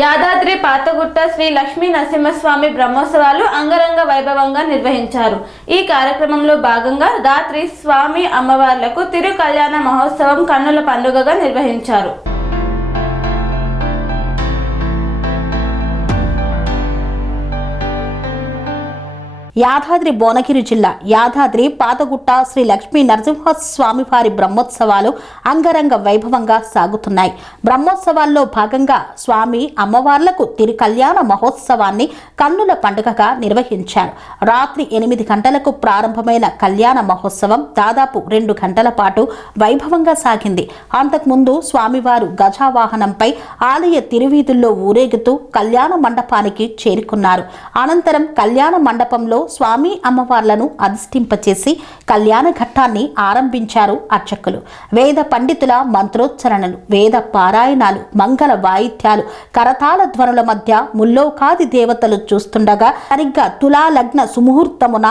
యాదాద్రి పాతగుట్ట శ్రీ లక్ష్మీ నరసింహస్వామి బ్రహ్మోత్సవాలు అంగరంగ వైభవంగా నిర్వహించారు. ఈ కార్యక్రమంలో భాగంగా రాత్రి స్వామి అమ్మవార్లకు తిరు కళ్యాణ మహోత్సవం కన్నుల పండుగగా నిర్వహించారు. యాదాద్రి భువనగిరి జిల్లా యాదాద్రి పాతగుట్ట శ్రీ లక్ష్మీ నరసింహస్వామివారి బ్రహ్మోత్సవాలు అంగరంగ వైభవంగా సాగుతున్నాయి. బ్రహ్మోత్సవాల్లో భాగంగా స్వామి అమ్మవార్లకు తిరు కళ్యాణ మహోత్సవాన్ని కన్నుల పండుగగా నిర్వహించారు. రాత్రి 8 గంటలకు ప్రారంభమైన కళ్యాణ మహోత్సవం దాదాపు 2 గంటల పాటు వైభవంగా సాగింది. అంతకుముందు స్వామివారు గజావాహనంపై ఆలయ తిరువీధుల్లో ఊరేగుతూ కళ్యాణ మండపానికి చేరుకున్నారు. అనంతరం కళ్యాణ మండపంలో స్వామి అమ్మవార్లను అధిష్ఠింపచేసి కళ్యాణ ఘట్టాన్ని ఆరంభించారు అర్చకులు. వేద పండితుల మంత్రోచ్చరణలు, వేద పారాయణాలు, మంగళ వాయిద్యాలు, కరతాళ ధ్వనుల మధ్య ముల్లోకాది దేవతలు చూస్తుండగా సరిగ్గా తులా లగ్న సుముహూర్తమున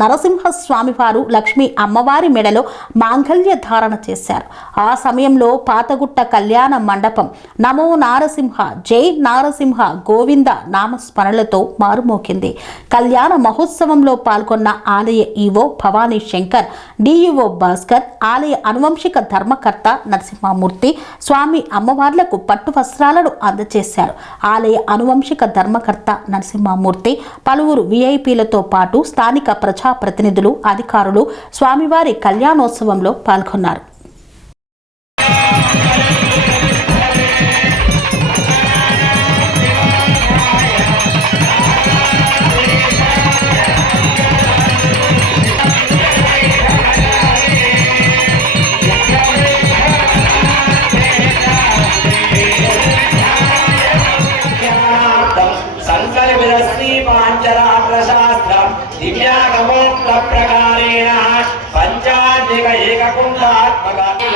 నరసింహస్వామివారు లక్ష్మీ అమ్మవారి మెడలో మాంగళ్య ధారణ చేశారు. ఆ సమయంలో పాతగుట్ట కళ్యాణ మండపం నమో నారసింహ, జై నారసింహ, గోవింద నామస్మరణలతో మారుమోగింది. కళ్యాణ మహోత్సవంలో పాల్గొన్న ఆలయ ఈవో భవానీ శంకర్, డిఈఓ భాస్కర్, ఆలయ అనువంశిక ధర్మకర్త నరసింహమూర్తి స్వామి అమ్మవార్లకు పట్టు వస్త్రాలను అందజేశారు. ఆలయ అనువంశిక ధర్మకర్త నరసింహమూర్తి పలువురు విఐపీలతో పాటు స్థానిక ప్రజాప్రతినిధులు, అధికారులు స్వామివారి కళ్యాణోత్సవంలో పాల్గొన్నారు.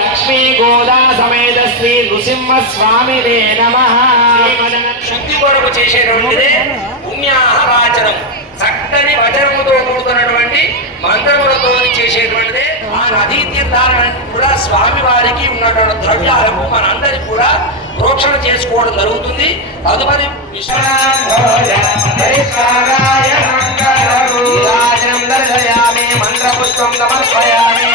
లక్ష్మీ గోదా సమేత శ్రీ నృసింహస్వామినే నమః. శుద్ధి కొరకు చేసేటువంటిదే పుణ్యాహవాచనం. చక్కని వచనముతో కూడుతున్నటువంటి మంత్రములతో చేసేటువంటిదే ఆ నదీ తీర్థాలను కూడా స్వామి వారికి ఉన్నటువంటి ద్రవ్యాలకు మనందరికి కూడా ప్రోక్షణ చేసుకోవడం జరుగుతుంది. తదుపరి మంత్రపుష్పం సమర్పయామి.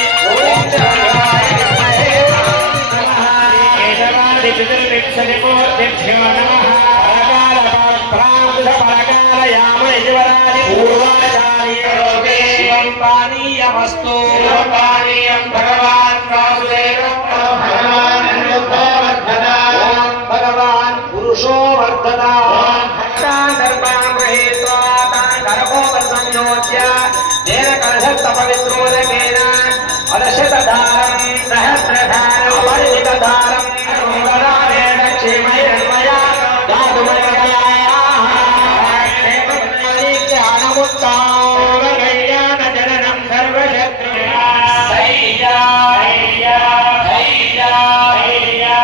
పానీయమస్తు పానీయం భగవాన్ వాసుదేవం భగవాన్ పురుషో వర్ధత దర్భాన్ గృహీత్వా తాన్ కరకోప సంయోజ్య తేన కలశస్త పవిత్రోదకేన అదశతధారం సహస్రధారం అపరిమితధారం ఓంకారేణ క్షేమైరన్మయ ధాతుమయమయా జ్ఞానముత్తాన కళ్యాణ జననం సర్వశత్రు సయ్యా సయ్యా సయ్యా సయ్యా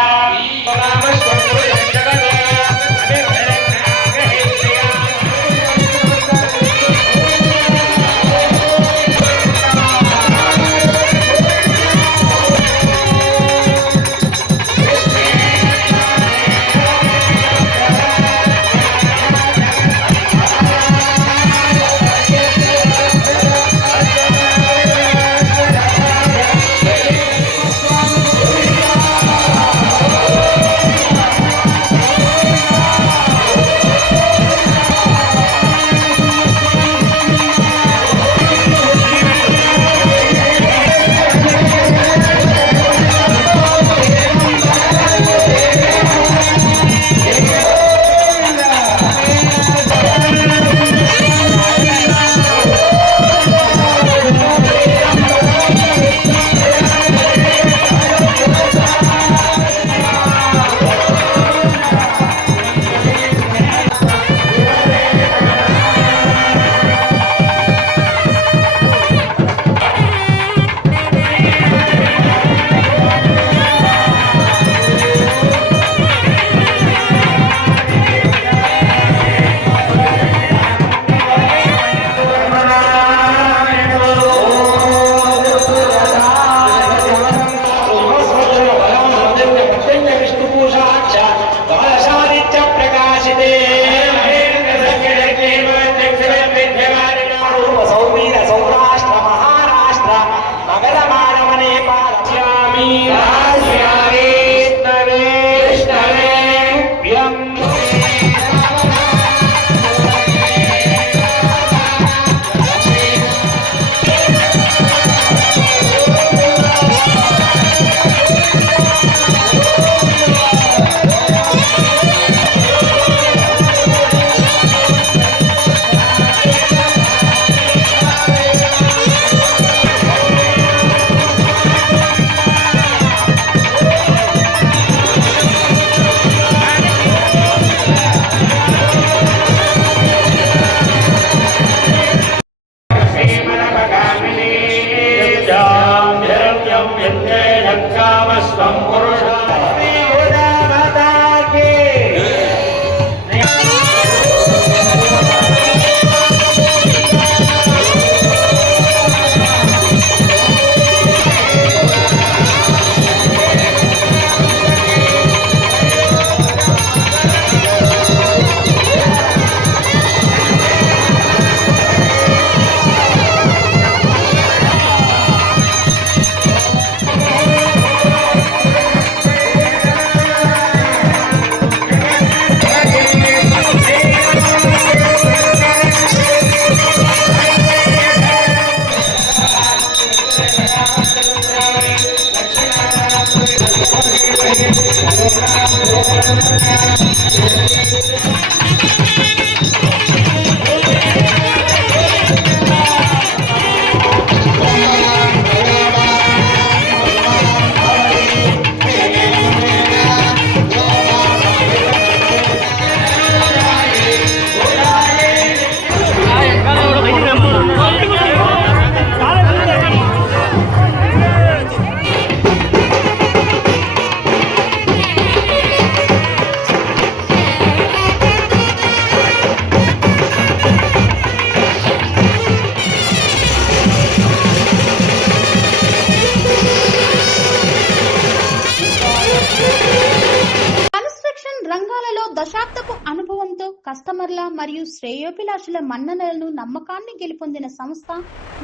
కన్స్ట్రక్షన్ రంగాలలో దశాబ్దపు అనుభవంతో కస్టమర్ల మరియు శ్రేయోభిలాషుల మన్ననలను నమ్మకాన్ని గెలుపొందిన సంస్థ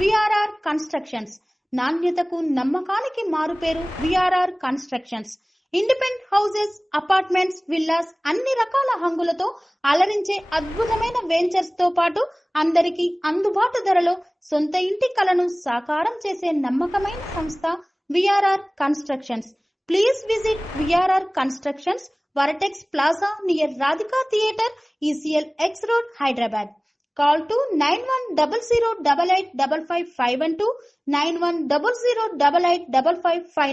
విఆర్ఆర్ కన్స్ట్రక్షన్స్. నాణ్యతకు నమ్మకానికి మారుపేరు VRR constructions. Independent houses, apartments, villas అన్ని రకాల హంగులతో అలరించే అద్భుతమైన వెంచర్స్ తో పాటు అందరికీ అందుబాటు ధరలో సొంత ఇంటి కలను సాకారం చేసే నమ్మకమైన సంస్థ VRR constructions. Please visit VRR Constructions, Varatex Plaza near Radhika Theatre, ECL X Road, Hyderabad. Call to 9100885551 91008855